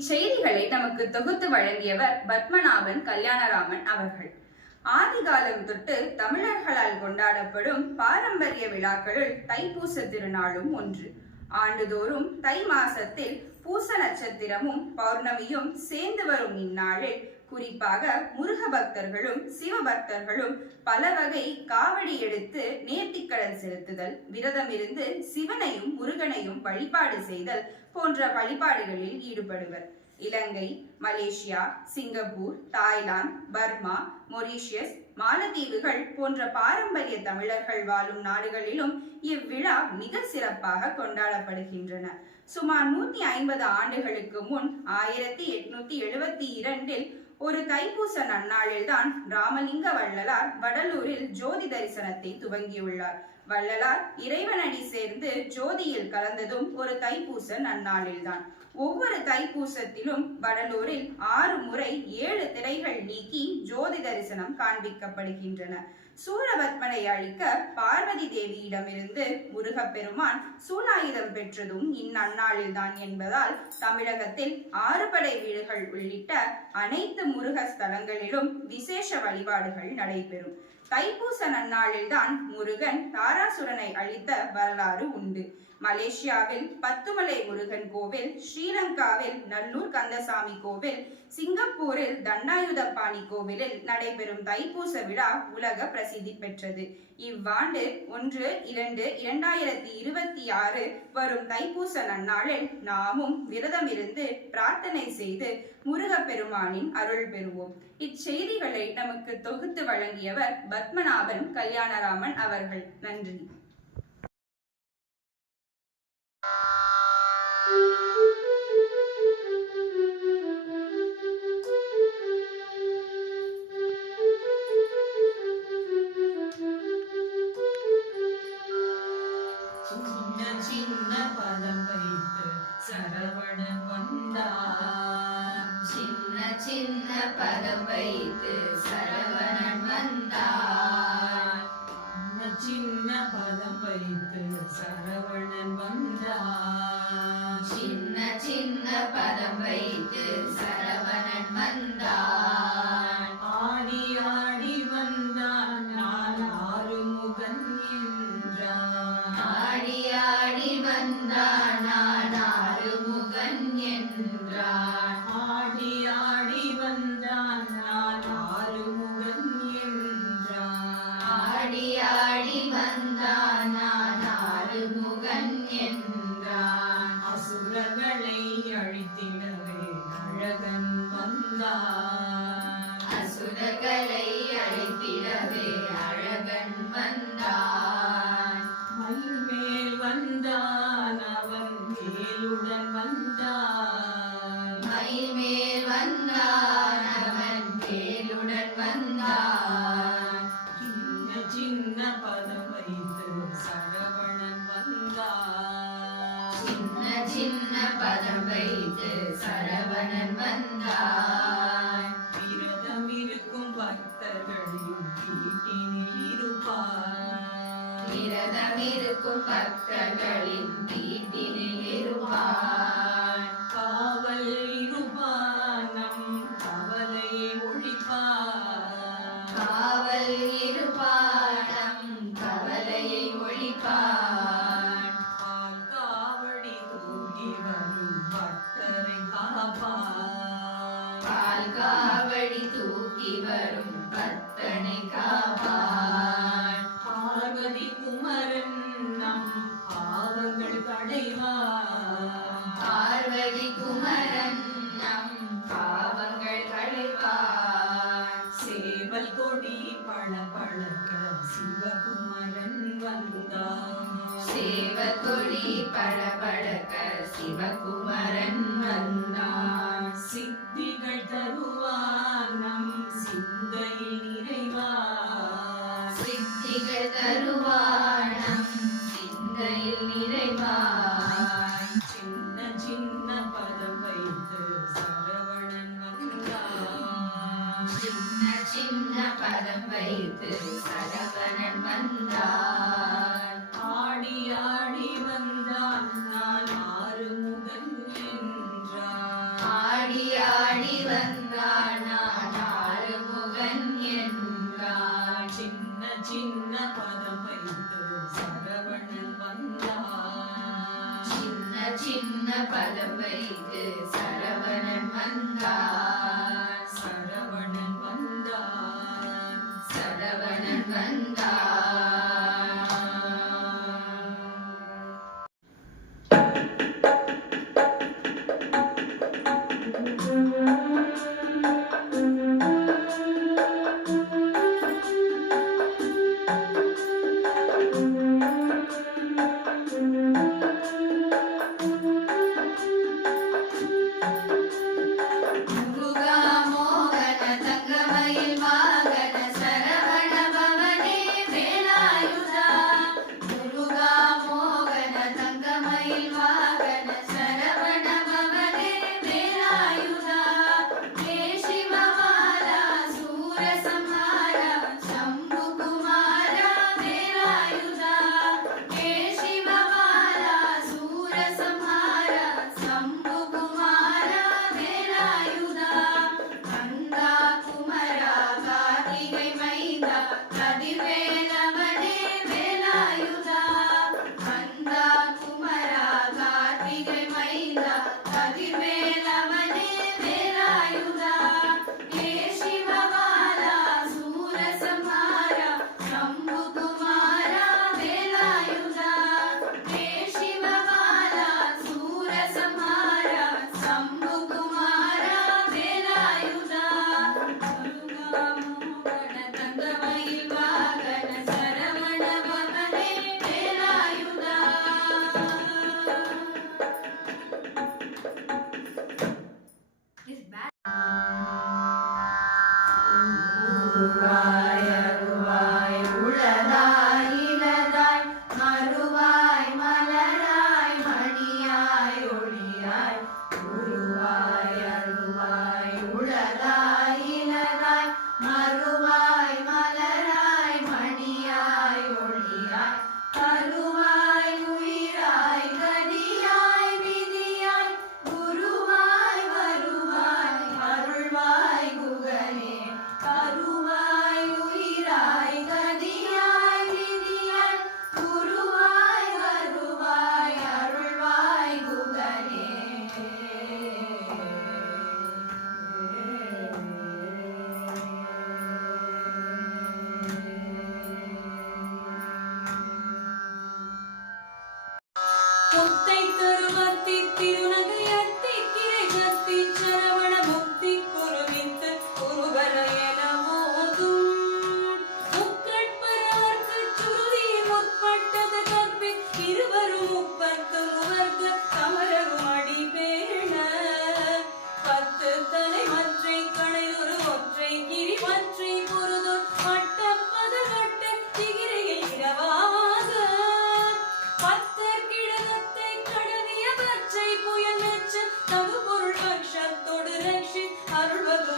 இச்செய்திகளை நமக்கு தொகுத்து வழங்கியவர் பத்மநாபன் கல்யாணராமன் அவர்கள். ஆதிகாலம் தொட்டு தமிழர்களால் கொண்டாடப்படும் பாரம்பரிய விழாக்களுள் தைப்பூச திருநாளும் ஒன்று. ஆண்டுதோறும் தை மாசத்தில் பூச நட்சத்திரமும் பௌர்ணமியும் சேர்ந்து வரும் இந்நாளில் குறிப்பாக முருக பக்தர்களும் சிவபக்தர்களும் பல வகை காவடி எடுத்து நேர்த்திக்கடன் செலுத்துதல், விரதமிருந்து சிவனையும் முருகனையும் வழிபாடு செய்தல் போன்ற வழிபாடுகளில் ஈடுபடுவர். Ilangai, Malaysia, Singapore, Thailand, Burma, Mauritius, மாலத்தீவுகள் போன்ற பாரம்பரிய தமிழர்கள் வாழும் நாடுகளிலும் இவ்விழா மிக சிறப்பாக கொண்டாடப்படுகின்றன. சுமார் 150 ஆண்டுகளுக்கு முன் 1872 ஒரு தைப்பூச நன்னாளில்தான் ராமலிங்க வள்ளலார் வடலூரில் ஜோதி தரிசனத்தை துவங்கியுள்ளார். வள்ளலார் இறைவனடி சேர்ந்து ஜோதியில் கலந்ததும் ஒரு தைப்பூச நன்னாளில்தான். ஒவ்வொரு தைப்பூசத்திலும் வடலூரில் 6 முறை 7 திரைகள் நீக்கி ஜோதி தரிசனம் காண்பிக்கப்படுகின்றன. சூரபத்மனை அழிக்க பார்வதி தேவியிடமிருந்து முருகப்பெருமான் சூலாயுதம் பெற்றதும் இந்நன்னாளில்தான் என்பதால் தமிழகத்தில் 6 படை வீடுகள் உள்ளிட்ட அனைத்து முருக ஸ்தலங்களிலும் விசேஷ வழிபாடுகள் நடைபெறும். தைப்பூச நன்னாளில்தான் முருகன் தாராசுரனை அழித்த வரலாறு உண்டு. மலேசியாவில் பத்துமலை முருகன் கோவில், ஸ்ரீலங்காவில் நல்லூர் கந்தசாமி கோவில், சிங்கப்பூரில் தண்டாயுதபாணி கோவிலில் நடைபெறும் தைப்பூச விழா உலக பிரசித்தி பெற்றது. இவ்வாண்டு 1/2/2026 வரும் தைப்பூச நன்னாளில் நாமும் விரதமிருந்து பிரார்த்தனை செய்து முருகப்பெருமானின் அருள் பெறுவோம். இச்செய்திகளை நமக்கு தொகுத்து வழங்கியவர் பத்மநாபன் கல்யாணராமன் அவர்கள். நன்றி. சின்ன பதம் வைத்து சரவணன் வந்தான். சின்ன பதம் வைத்து சரவணன் வந்தான். சின்ன பதம் வைத்து சரவணன் வந்தான். சின்ன பதம் வைத்து சரவணன் வந்தான். ஆடி ஆடி வந்தான் நான் ஆறுமுகன் என்றான். ஆடி ஆடி வந்தான் நான் ஆறுமுகன் என்றான். ஆடி ஆடி வந்தான் நான் ஆறுமுகன் என்றான். ஆடி ஆடி வந்தான் நான் ஆறுமுகன் என்றான். அசுரர்களை அழித்திடவே அழகன் வந்தான். அசுரர்களை அழித்திடவே அழகன் வந்தான். மயில் மேல் வந்தான் அவன் வேலுடன் வந்தான். மயில் மேல் வந்தான் அவன் வேலுடன் வந்தான். சின்ன பதம் வைத்து சரவணன் வந்தான். சின்ன பதம் வைத்து சரவணன் வந்தான். விரதம் இருக்கும் பக்தர்களின் வீட்டினில் இருப்பான். விரதம் இருக்கும் பக்தர்களின் வீட்டினில் இருப்பான். காவல் இருப்பான் நம் கவலையை ஒழிப்பான். காவல் இருப்பான் நம் கவலையை ஒழிப்பான். பால் காவடி தூக்கி வரும் பக்தரை காப்பான். பால் காவடி தூக்கி வரும் பக்தனை காப்பான். பார்வதி குமரன் நம் பாவங்கள் களைவான். பார்வதி குமரன் நம் பாவங்கள் களைவான். சேவல் கொடி பளபளக்க சிவகுமரன் வந்தான். சேவற்கொடி பளபளக்க சிவகுமரன் வந்தான். சித்திகள் தருவான் நம் சிந்தையில் நிறைவான். சித்திகள் தருவான் நம் சிந்தையில் நிறைவான். சின்ன பதம் வைத்து சரவணன் வந்தான். சின்ன பதம் வைத்து சரவணன் வந்தான். ஆடி ஆடி வந்தான் நான் ஆறுமுகன் என்றான். ஆடி ஆடி வந்தான் நான் ஆறுமுகன் என்றான். சின்ன சின்ன பதம் வைத்து சரவணன் வந்தான். சின்ன சின்ன பதம் வைத்து சரவணன் வந்தான். சரவணன் வந்தான். சரவணன் வந்தான். முருகா மோகன தங்கமயில் வாகன சரவண பவனே வேலாயுதா. முருகா மோகன தங்கமயில் வாகன சரவண பவனே வேலாயுதா. ஹே சிவமாலா சூரசம்ஹாரா சம்பு குமாரா வேலாயுதா. ஹே சிவமாலா சூரசம்ஹாரா சம்பு குமாரா வேலாயுதா. கந்தா குமரா கார்த்திகை மைந்தா கதிர்வேலவனே வேலாயுதா. கந்தா குமரா கார்த்திகை மைந்தா கதிர்வேலவனே வேலாயுதா. ஹே சிவபாலா சூரசம்ஹாரா சம்பு குமாரா வேலாயுதா. ஹே சிவபாலா சூரசம்ஹாரா சம்பு குமாரா வேலாயுதா. முருகா மோகன தங்கமயில் வாகன சரவண பவனே வேலாயுதா. உருவாய் அருவாய் உளதாய் இலதாய் மறுவாய் மலராய் மணியாய் ஒளியாய். உருவாய் அருவாய் உளதாய் இலதாய் மறுவாய் மலராய் மணியாய் ஒளியாய். கருவாய் உயிராய் கதியாய் விதியாய் குருவாய் வருவாய் அருள்வாய் குகனே. கருவாய் உயிராய் கதியாய் விதியாய் குருவாய் வருவாய் அருள்வாய் குகனே. முத்தை தருவத்தி திருநகையத்தி கிரைகத்தி சரவண முக்தி குருவித்து குருபர என ஓதும். முக்கட்பரவர்க்கு சுருதி முற்பட்டது கற்பி இருவரும் முப்பத்து முவர்க்கு கமரரும் அடி பேண. பத்து தலை மற்றை கணையொரு ஒற்றை கிரி மற்றை பொருதொர் மட்டப்பத கட்ட திகிரையில் இரவாக. பத்தர் கிடகத்தை கடவிய பச்சை புயல் மெச்ச தகு பொருள் பக்ஷத்தோடு ரட்சி அருள்வது